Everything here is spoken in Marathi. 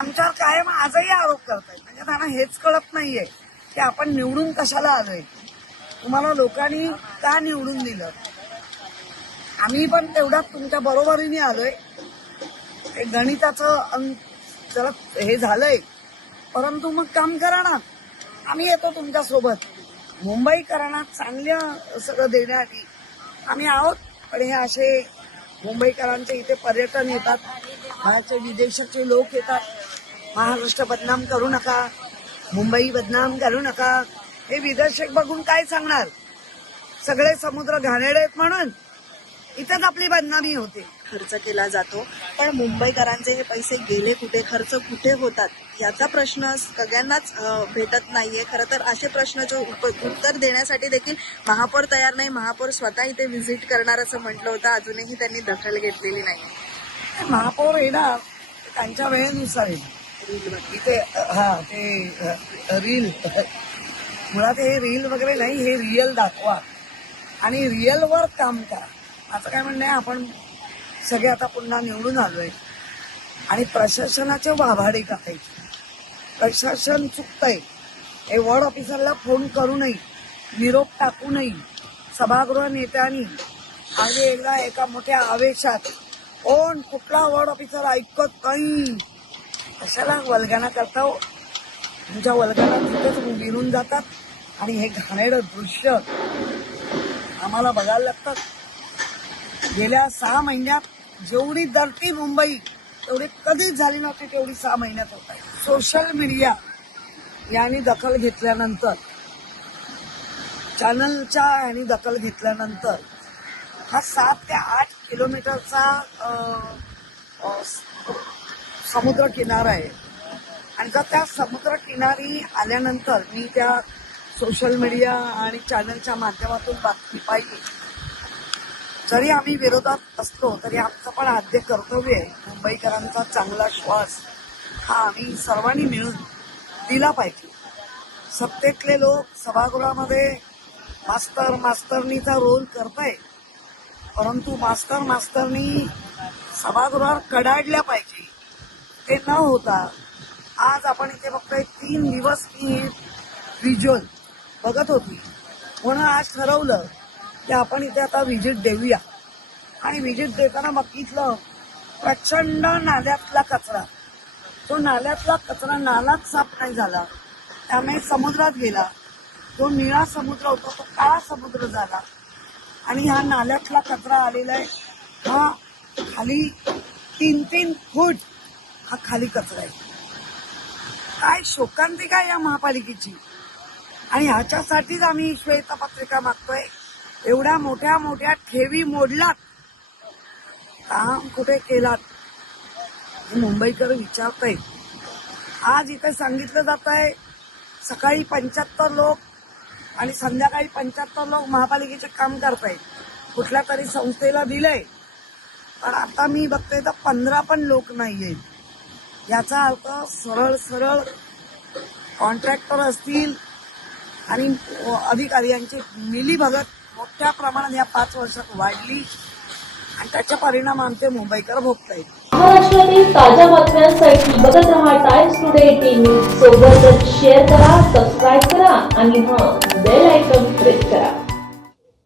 आमच्यावर कायम आजही आरोप करतायत. म्हणजे त्यांना हेच कळत नाहीये की आपण निवडून कशाला आलोय, तुम्हाला लोकांनी का निवडून दिलं. आम्ही पण तेवढ्यात तुमच्या बरोबरीने आलोय. ते गणिताचं जरा हे झालंय, परंतु मग काम करा ना, आम्ही येतो तुमच्या सोबत. मुंबईकरांना चांगलं सगळं देण्यासाठी आम्ही आहोत. पण हे असे मुंबईकरांचे इथे पर्यटन येतात, बाहेरचे विदेशाचे लोक येतात. महाराष्ट्र बदनाम करू नका, मुंबई बदनाम करू नका. हे विदेशक बघून काय सांगणार, सगळे समुद्र घाणेरडे आहेत म्हणून इथेच आपली बदनामी होते. खर्च केला जातो, पण मुंबईकरांचे हे पैसे गेले कुठे, खर्च कुठे होतात याचा प्रश्न सगळ्यांनाच भेटत नाहीये. खरं तर असे प्रश्नाचे उत्तर देण्यासाठी देखील महापौर तयार नाही. महापौर स्वतः इथे व्हिजिट करणार असं म्हटलं होतं, अजूनही त्यांनी दखल घेतलेली नाही. महापौर येणार त्यांच्या वेळेनुसार येईल. इथे ते रील, मुळात हे रील वगैरे नाही, हे रिअल दाखवा आणि रिअलवर काम करा. असं काय म्हणणं आहे, आपण सगळे आता पुन्हा निवडून आलोय आणि प्रशासनाचे वाभाडे टाकायचे. प्रशासन चुकतंय. हे वॉर्ड ऑफिसरला फोन करू नये, निरोप टाकू नये. सभागृह नेत्यांनी आधी एकदा एका मोठ्या आवेशात कोण कुठला वॉर्ड ऑफिसर ऐकत नाही, कशाला वल्गना करता हो. तुमच्या वल्गना तिथेच विरून जातात आणि हे घाणेरडं दृश्य आम्हाला बघायला लागतात. गेल्या 6 महिन्यात जेवढी धरती मुंबई तेवढी कधीच झाली नव्हती, तेवढी 6 महिन्यात होत आहे. सोशल मीडिया यांनी दखल घेतल्यानंतर, चॅनलच्या यांनी दखल घेतल्यानंतर हा 7 ते 8 किलोमीटरचा समुद्र किनारा आहे. आणि जर त्या समुद्र किनारी आल्यानंतर मी त्या सोशल मीडिया आणि चॅनलच्या माध्यमातून बातमी पाहिली. जरी आम्ही विरोधात असलो तरी आमचं पण आद्य कर्तव्य आहे मुंबईकरांचा चांगला श्वास हा आम्ही सर्वांनी मिळून दिला पाहिजे. सत्तेतले लोक सभागृहामध्ये मास्तरनीचा रोल करताय, परंतु मास्तरनी सभागृहावर कडाडल्या पाहिजे. ते न होता आज आपण इथे बघतोय 3 दिवस मी व्हिज्युअल बघत होती, म्हणून आज ठरवलं की आपण इथे आता व्हिजिट देऊया. आणि व्हिजिट देताना बघितलं प्रचंड नाल्यातला कचरा, तो नाल्यातला कचरा नालाच साफ नाही झाला, त्यामुळे समुद्रात गेला. जो निळा समुद्र होता तो काळा समुद्र झाला. आणि हा नाल्यातला कचरा आलेला आहे, हा खाली 3-3 फूट हा खाली कचरा आहे. काय शोकांतिका आहे या महापालिकेची. आणि ह्याच्यासाठीच आम्ही श्वेतपत्रिका मागतोय. एवढ्या मोठ्या मोठ्या ठेवी मोडलात, काम कुठे केलात हे मुंबईकर विचारतायत. आज इथे सांगितलं जात आहे सकाळी 75 लोक आणि संध्याकाळी 75 लोक महापालिकेचे काम करतायत. कुठल्या तरी संस्थेला दिलंय, पण आता मी बघतोय तर 15 पण लोक नाहीयेत. याचा अर्थ सरळ कॉन्ट्रॅक्टर असतील आणि अधिकारी यांची मिलीभगत मोठ्या प्रमाणात या 5 वर्षात वाढली आणि त्याचा परिणाम आमचे मुंबईकर भोगतायत. महाराष्ट्रातील ताज्या बातम्यांसाठी बघत रहा टाइम्स टुडे टीव्ही. सोबतच शेअर करा, सबस्क्राईब करा आणि बेल आयकॉन प्रेस करा.